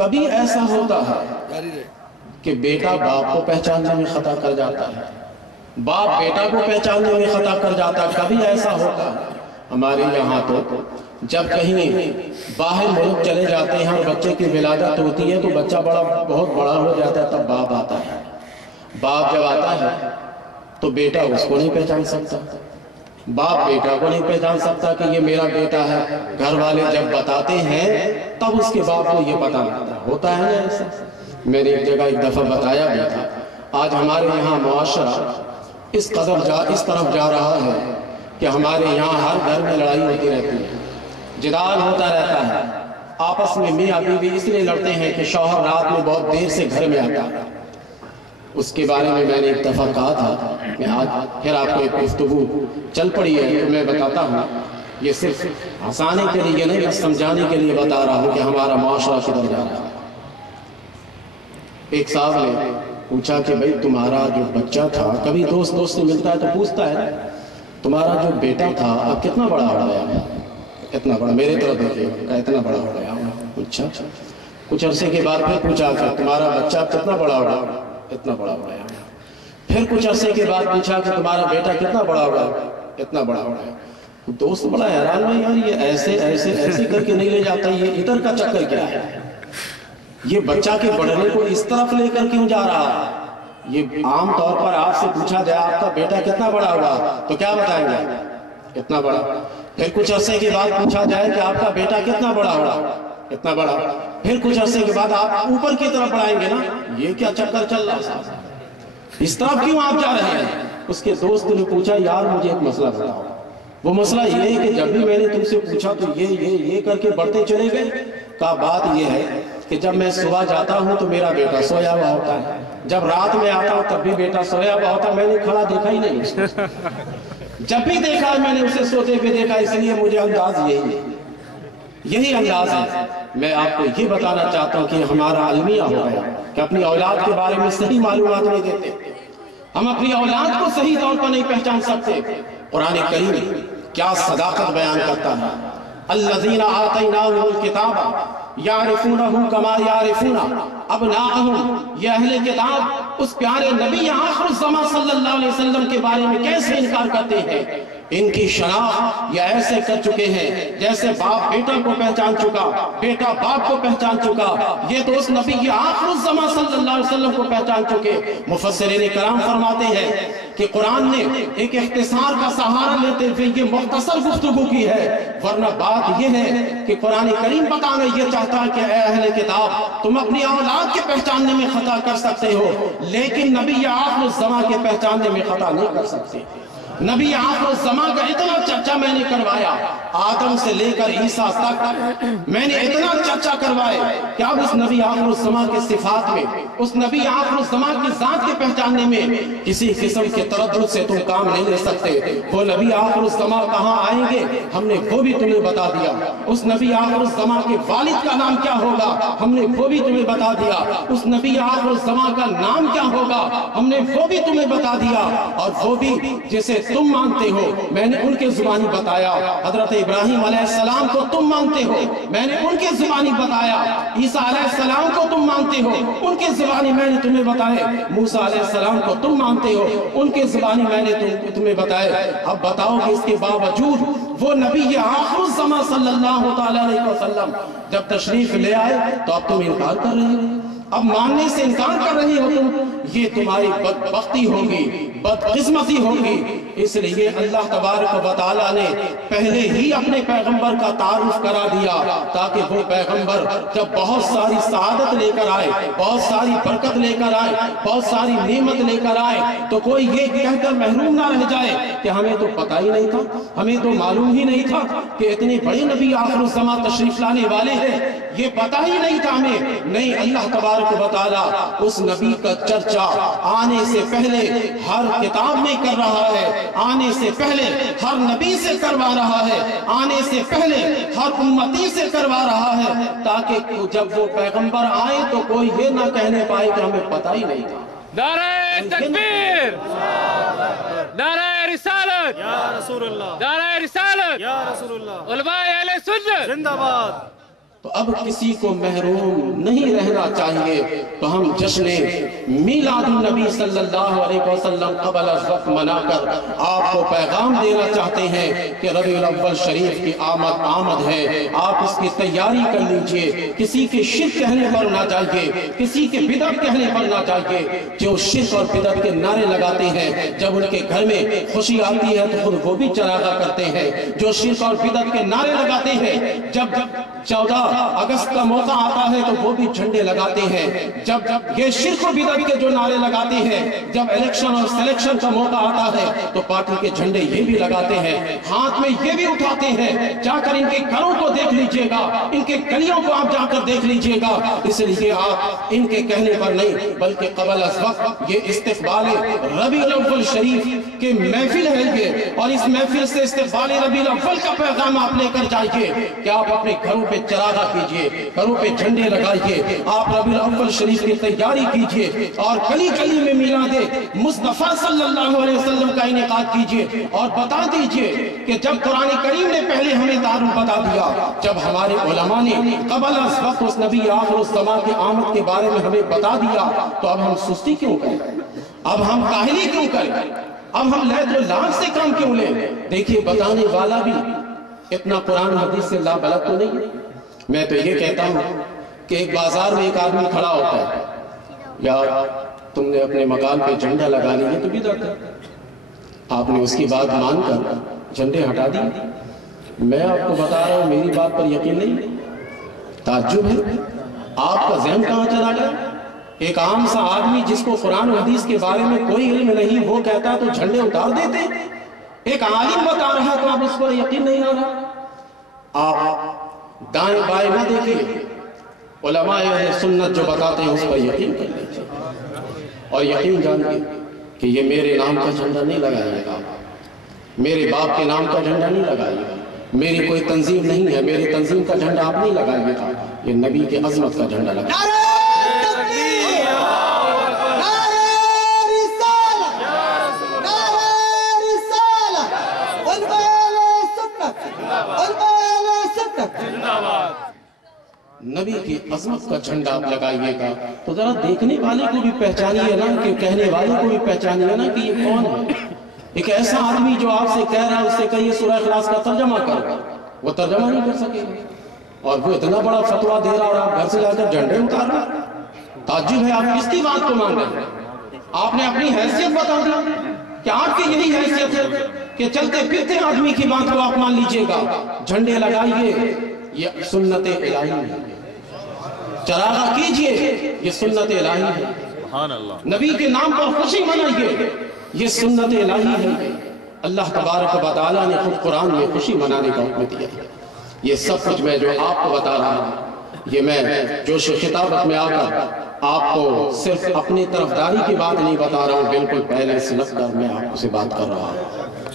کبھی ایسا ہوتا ہے کہ بیٹا باپ کو پہچاننے میں خطا کر جاتا ہے، باپ بیٹا کو پہچاننے میں خطا کر جاتا ہے، کبھی ایسا ہوتا ہے۔ ہمارے یہاں تو جب کہیں باہر ملک چلے جاتے ہیں اور بچے کی ولادت ہوتی ہے تو بچہ بہت بڑا ہو جاتا ہے، تب باپ آتا ہے۔ باپ جب آتا ہے تو بیٹا اس کو نہیں پہچان سکتا، باپ بیٹا کو نہیں پہچان سکتا کہ یہ میرا بیٹا ہے۔ گھر والے جب بتاتے ہیں تب اس کے باپ کو یہ پتا ہوتا ہے نا ایسا۔ میں نے ایک جگہ ایک دفعہ بتایا بھی تھا، آج ہمارے یہاں معاشرہ اس طرف جا رہا ہے کہ ہمارے یہاں ہر گھر میں لڑائی ہوتی رہتی ہے، جدال ہوتا رہتا ہے، آپس میں میاں بیوی اس لیے لڑتے ہیں کہ شوہر رات میں بہت دیر سے گھر میں آتا ہے۔ اس کے بارے میں نے ایک دفعہ کہا تھا، میں آج پھر آپ کو ایک گفتگو چل پڑی ہے تو میں بتاتا ہوں، یہ صرف ہنسانے کے لیے نہیں، بس سمجھانے کے لیے بتا رہا ہوں کہ ہمارا معاشرہ کدھر جا رہا ہے۔ ایک صاحب نے پوچھا کہ بھئی تمہارا جو بچہ تھا، کبھی دوست سے ملتا ہے تو پوچھتا ہے تمہارا جو بیٹا تھا اب کتنا بڑا ہو گیا؟ اتنا بڑا، میرے طرف دیکھیے، اتنا بڑا ہو گیا۔ اچھا، کچھ عرصے کے بعد پھر پوچھا کہ تمہارا بچہ کتنا بڑا ہو گیا؟ اتنا بڑا ہو گیا۔ پھر کچھ عرصے کے بعد پوچھا کہ تمہارا بیٹا کتنا بڑا ہو گیا؟ اتنا بڑا ہو گیا۔ دوست بڑا حیران ہے، یار یہ ایسے کر کے نہیں لے جاتا، یہ ادھر کا چکر کیا ہے؟ یہ بچہ کے بڑھنے کو اس طرف لے کر کیوں جا رہا ہے؟ یہ عام طور پر آپ سے پوچھا جائے آپ کا بیٹا کتنا بڑا ہوا تو کیا بتائیں گے؟ اتنا بڑا۔ پھر کچھ عرصے کے بعد پوچھا جائے کہ آپ کا بیٹا کتنا بڑا ہوا؟ اتنا بڑا۔ پھر کچھ عرصے کے بعد آپ اوپر کی طرف بڑھائیں گے نا، یہ کیا چکر چل رہا ہے؟ اس طرف کیوں آپ جا رہے ہیں؟ اس کے دوست نے پوچھا یار مجھے ایک مسئلہ بتاؤ۔ وہ مسئلہ یہ ہے کہ جب بھی میں نے تم سے پوچھا تو یہ کر کے بڑھتے چلے گئے۔ کہا بات یہ ہے کہ جب میں صبح جاتا ہوں تو میرا بیٹا سویا ہوا ہوتا ہے، جب رات میں آتا ہوں تب بھی بیٹا سویا ہوا ہوتا ہے، میں نے کھڑا دیکھا ہی نہیں اسے۔ جب بھی دیکھا میں نے اسے سوتے ہوئے دیکھا، اس لیے مجھے انداز یہی انداز ہے۔ میں آپ کو یہ بتانا چاہتا ہوں کہ ہمارا المیہ ہو گیا کہ اپنی اولاد کے بارے میں صحیح معلومات نہیں دیتے، ہم اپنی اولاد کو صحیح طور پر نہیں پہچان سکتے۔ قرآن کریم کیا صداقت بیان کرتا ہے، الذین آتیناہم الکتاب یعرفونہ کما یعرفون ابناءہم۔ یہ اہل کتاب اس پیارے نبی آخر الزمان صلی اللہ علیہ وسلم کے بارے میں کیسے انکار کرتے ہیں؟ ان کی شناخت یہ ایسے کر چکے ہیں جیسے باپ بیٹا کو پہچان چکا، بیٹا باپ کو پہچان چکا۔ یہ تو اس نبی آخر الزمان صلی اللہ علیہ وسلم کو پہچان چکے۔ مفسرین کرام فرماتے ہیں کہ قرآن نے ایک اختصار کا سہارا لیتے ہوئے یہ مختصر گفتگو کی ہے، ورنہ بات یہ ہے کہ قرآن کریم بتانا یہ چاہتا ہے کہ اے اہل کتاب تم اپنی اولاد کے پہچاننے میں خطا کر سکتے ہو، لیکن نبی آخر الزمان کے پہچاننے میں خطا نہیں کر سکتے۔ نبی آخر الزمان کا اتنا چرچا میں نے کروایا، آدم سے لے کر عیسیٰ تک میں نے اتنا چرچا کروائے کہ اب اس نبی آخر الزمان کے صفات میں، اس نبی آخر الزمان کی ذات کے پہچاننے میں کسی قسم کے تردد سے تم کام نہیں لے سکتے۔ وہ نبی آخر الزمان کہاں آئیں گے ہم نے وہ بھی تمہیں بتا دیا، اس نبی آخر الزمان کے والد کا نام کیا ہوگا ہم نے وہ بھی تمہیں بتا دیا، اس نبی آخر الزمان کا نام کیا ہوگا ہم نے وہ بھی تمہیں بتا دیا، اور وہ بھی جسے تم مانتے ہو میں نے ان کے زبانی بتایا۔ حضرت ابراہیم علیہ السلام کو تم مانتے ہو میں نے ان کے زبانی بتایا، عیسیٰ علیہ السلام کو تم مانتے ہو ان کے زبانی میں نے تمہیں بتائے، موسیٰ علیہ السلام کو تم مانتے ہو ان کے زبانی میں نے تمہیں بتائے۔ اب بتاؤ کہ اس کے باوجود وہ نبی آخر الزمان صلی اللہ تعالیٰ علیہ وسلم جب تشریف لے آئے تو اب تم انکار کر رہے ہو، اب ماننے سے انکار کر رہی ہو تم، یہ تمہاری بدبختی ہوگی، بدقسمتی ہوگی۔ اس لیے اللہ تبارک و تعالیٰ نے پہلے ہی اپنے پیغمبر کا تعارف کرا دیا تاکہ وہ پیغمبر جب بہت ساری سعادت لے کر آئے، بہت ساری برکت لے کر آئے، بہت ساری نعمت لے کر آئے تو کوئی یہ کہہ کر محروم نہ رہ جائے کہ ہمیں تو پتہ ہی نہیں تھا، ہمیں تو معلوم ہی نہیں تھا کہ اتنے بڑے نبی آخر الزمان تشریف لانے والے ہیں، یہ پتہ ہی نہیں تھا ہمیں۔ نہیں، اللہ تبارک و تعالیٰ اس نبی کا چرچا آنے سے پہلے ہر کتاب میں کر رہا ہے، آنے سے پہلے ہر نبی سے کروا رہا ہے، آنے سے پہلے ہر امتی سے کروا رہا ہے، تاکہ جب وہ پیغمبر آئے تو کوئی یہ نہ کہنے پائے کہ ہمیں پتہ ہی نہیں تھا۔ نعرہ تکبیر، نعرہ رسالت یا رسول اللہ، نعرہ رسالت یا رسول اللہ، علماء اہل سنت زندہ باد۔ تو اب کسی کو محروم نہیں رہنا چاہیے، تو ہم جشن میلاد النبی صلی اللہ علیہ وسلم قبل از وقت منا کر آپ کو پیغام دینا چاہتے ہیں کہ ربیع الاول شریف کی آمد ہے، آپ اس کی تیاری کر لیجئے۔ کسی کے شرک کہنے پر نہ جائیے، کسی کے بدعت کہنے پر نہ جائیے۔ جو شرک اور بدعت کے نعرے لگاتے ہیں، جب ان کے گھر میں خوشی آتی ہے تو خود وہ بھی چراغا کرتے ہیں۔ جو شرک اور بدعت کے نعرے لگاتے ہیں، جب 14 اگست کا موقع آتا ہے تو وہ بھی جھنڈے لگاتے ہیں۔ جب یہ شرک و بدعت کے جو نعرے لگاتے ہیں، جب الیکشن اور سلیکشن کا موقع آتا ہے تو پارٹی کے جھنڈے یہ بھی لگاتے ہیں، ہاتھ میں یہ بھی اٹھاتے ہیں۔ جا کر ان کے گھروں کو دیکھ لیجئے گا، ان کے گلیوں کو آپ جا کر دیکھ لیجئے گا۔ اس لیے آپ ان کے کہنے پر نہیں بلکہ قبل از وقت یہ استقبال ربیع الاول شریف کے محفل ہے یہ، اور اس محفل سے استقبال ربیع الاول کا پیغام آپ لے کر جائیے کہ آپ اپنے گھروں پہ چراغا کیجئے، گھروں پہ جھنڈے لگائیے، آپ ربیع الاول شریف کی تیاری کیجئے، اور گلی گلی میں میلاد مصطفیٰ صلی اللہ علیہ وسلم کا انعقاد کیجئے، اور بتا دیجئے کہ جب قرآن کریم نے پہلے ہمیں دارو بتا دیا، جب ہمارے علماء نے قبل از وقت اس نبی آخر الزمان کی آمد کے بارے میں ہمیں بتا دیا، تو اب ہم سستی کیوں کریں؟ اب ہم کاہلی کیوں کریں؟ اب ہم لہد و لعب سے کام کیوں لیں؟ دیکھیے بتانے والا بھی اتنا قرآن حدیث سے لا بلد تو نہیں۔ میں تو یہ کہتا ہوں کہ ایک بازار میں ایک آدمی کھڑا ہوتا ہے، یار تم نے اپنے مکان پہ جھنڈا لگا لیا تو بدعت ہے، آپ نے اس کی بات مان کر جھنڈے ہٹا دی۔ میں آپ کو بتا رہا ہوں میری بات پر یقین نہیں، تعجب ہے، آپ کا ذہن کہاں چلا گیا؟ ایک عام سا آدمی جس کو قرآن و حدیث کے بارے میں کوئی علم نہیں، وہ کہتا تو جھنڈے اتار دیتے۔ ایک عالم بتا رہا تو آپ اس پر یقین نہیں آ رہا۔ آپ دائیں بائیں نہ دیکھیں، علماء اہل سنت جو بتاتے ہیں اس پر یقین کر لیجیے، اور یقین جانیے کہ یہ میرے نام کا جھنڈا نہیں لگائیے گا، میرے باپ کے نام کا جھنڈا نہیں لگائیے گا، میری کوئی تنظیم نہیں ہے، میری تنظیم کا جھنڈا آپ نہیں لگائیے گا، یہ نبی کے عظمت کا جھنڈا لگائیے۔ نبی کی عظمت کا جھنڈا آپ لگائیے گا تو ذرا دیکھنے والے کو بھی پہچانیے نا، کہ کہنے والے کو بھی پہچانیے نا کہ یہ کون ہے۔ ایک ایسا آدمی جو آپ سے کہہ رہا ہے، اس سے کہیے سورہ اخلاص کا ترجمہ کر، وہ ترجمہ نہیں کر سکے، اور وہ اتنا بڑا فتویٰ دے رہا اور آپ گھر سے جا کر جھنڈے اتار رہا۔ تعجب ہے، آپ کس کی بات کو مان رہے ہیں؟ آپ نے اپنی حیثیت بتا دی کہ آپ کی یہی حیثیت ہے کہ چلتے پھرتے آدمی کی بات کو آپ مان لیجئے گا۔ جھنڈے لگائیے، یہ سنت الہی ہے، چراغا کیجئے، یہ سنت الہی ہے، نبی کے نام پر خوشی منائیے، یہ سنت الہی ہے۔ اللہ تبارک و تعالیٰ نے خود قرآن میں خوشی منانے کا حکم دیا ہے۔ یہ سب کچھ میں جو آپ کو بتا رہا ہوں، یہ میں جوش و خطابت میں آ کر آپ کو صرف اپنی طرفداری کی بات نہیں بتا رہا ہوں، بالکل پہلے سے لگ کر میں آپ سے بات کر رہا ہوں۔